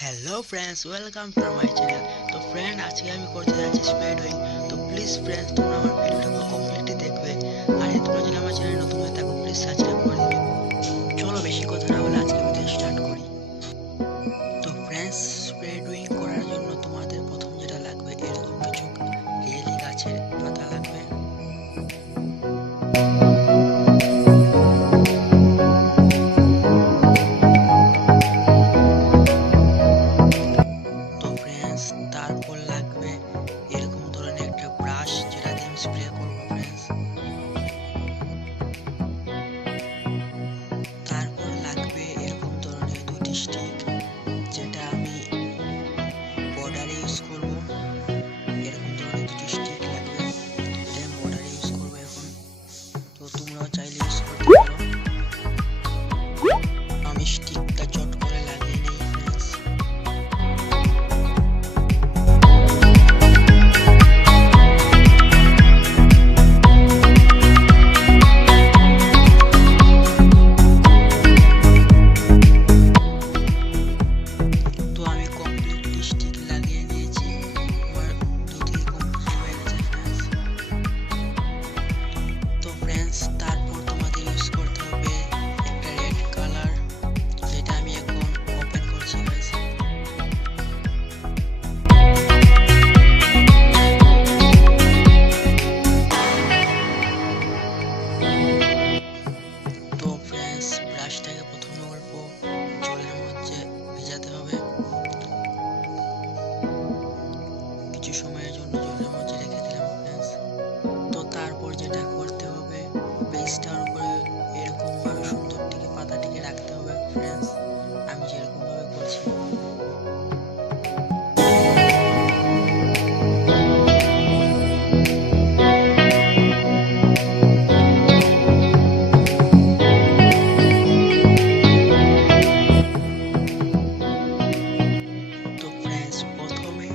Hello friends, welcome to my channel. তো ফ্রেন্ড, আজকে আমি করতে যাচ্ছি স্প্রেড উইং। তো প্লিজ ফ্রেন্ডস, তোমরা আমার ভিডিওটা কমপ্লিটলি দেখবে। আর তোমরা যদি আমার চ্যানেল নতুন হয়ে থাকো, প্লিজ সাবস্ক্রাইব করে দিবে। চলো বেশি কথা না বলে আজকে ভিডিও স্টার্ট করি। তো ফ্রেন্ডস, স্প্রেড উইং করার জন্য তোমাদের প্রথম যেটা লাগবে, এরকম কিছু লিলি গাছের পাতা লাগবে। তো ফ্রেন্ডস, তারপর লাগবে এরকম ধরনের একটা ব্রাশ, যেটা দিয়ে আমি স্প্রে করবো ফ্রেন্ডস। তারপর লাগবে এরকম ধরনের দুটি স্টিক, যেটা আমি বর্ডারে ইউজ করব। এরকম ধরনের দুটি স্টিক লাগবে, যেটা আমি বর্ডারে ইউজ করবো এখন। তো তোমরাও চাইলে ইউজ করতে পারো। আমি স্টিকটা চট করে লাগিয়ে নিই ফ্রেন্ডস। তো আমি কমপ্লিটলি স্টিক লাগিয়ে নিয়েছি। আমার দুটি কমপ্লিট হয়ে গেছে ফ্রেন্ডস। তো ফ্রেন্ডস, তারপর তোমাদের ইউজ করতে হবে একটা রেড কালার, যেটা আমি এখন ওপেন করছি গাইস। তো ফ্রেন্ডস, ব্রাশটাকে প্রথমে অল্প জলের মধ্যে ভিজাতে হবে। কিছু সময়ের জন্য জলের মধ্যে রেখে দিলাম ফ্রেন্ডস। তো তারপর যেটা করতে হবে, বেসটার উপরে এরকম ভাবে সুন্দরটিকে পাতাটিকে রাখতে হবে ফ্রেন্ডস, আমি যেরকম ভাবে করছি। তো ফ্রেন্ডস, প্রথমে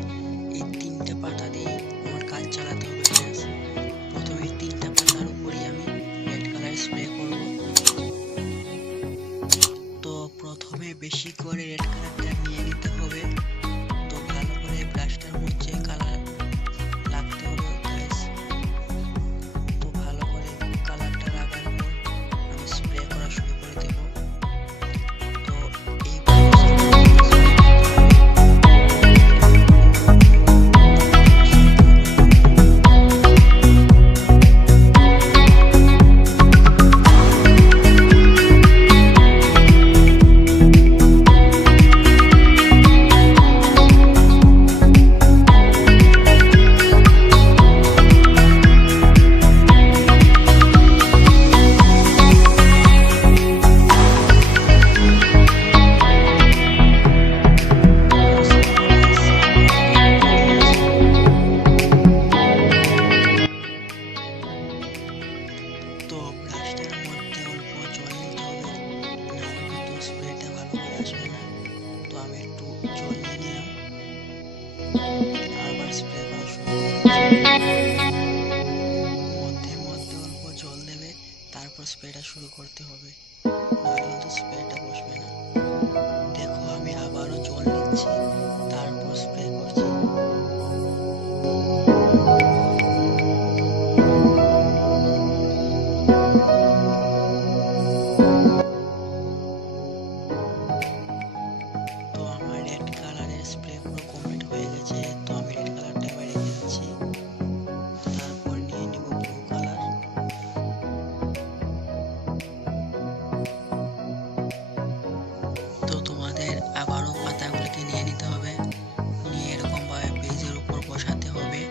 এই তিনটে পাতা দিয়ে আমার কাজ চালাতে হবে ফ্রেন্ডস। প্রথমে এই তিনটে পাতার উপরই আমি রেড কালার স্প্রে করব। তো প্রথমে বেশি করে রেড কালারটা নিয়ে নিতে হবে। তো ভালো করে ব্রাশটার মধ্যে কালার লাগতে হবে গাইস। তো ভালো করে কালারটা লাগার পর আমি স্প্রে করা শুরু করে দেব। তো এই তো ব্রাশটার মধ্যে অল্প জল নিতে হবে, নাহলে কিন্তু স্প্রেটা ভালো করে আসবে না। তো আমি একটু জল নিয়ে নিলাম, আবার স্প্রে করা শুরু মধ্যে মধ্যে অল্প জল দেবে, তারপর স্প্রেটা শুরু করতে হবে, নাহলে কিন্তু স্প্রেটা বসবে না। দেখো, আমি আবারও জল নিচ্ছি, তারপর স্প্রে করছি। তো আমার রেড কালারের স্প্রে পুরো কমপ্লিট হয়ে গেছে। তো আমি রেড কালারটা এবার রেখে দিচ্ছি। তারপর নিয়ে নিব ব্লু কালার। তো তোমাদের আবারও পাতাগুলিকে নিয়ে নিতে হবে, নিয়ে এরকম ভাবে পেজের উপর বসাতে হবে।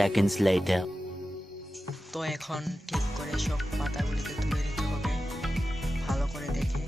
seconds later. তো এখন ঠিক করে সব পাতাগুলিকে তুলে নিতে হবে ভালো করে দেখে।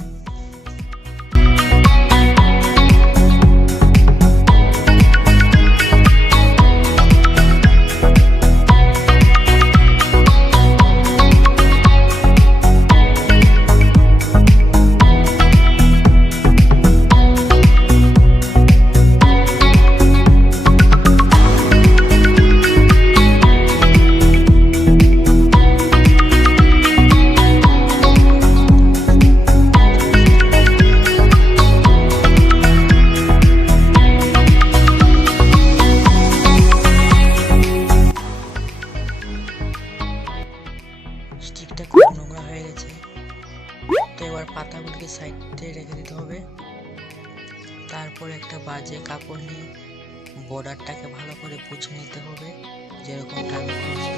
স্টিকটা খুব নোংরা হয়ে গেছে, তো এবার পাতাগুলিকে সাইডে রেখে দিতে হবে। তারপর একটা বাজে কাপড় নিয়ে বর্ডারটাকে ভালো করে পুছে নিতে হবে যেরকমটা আমি করছি।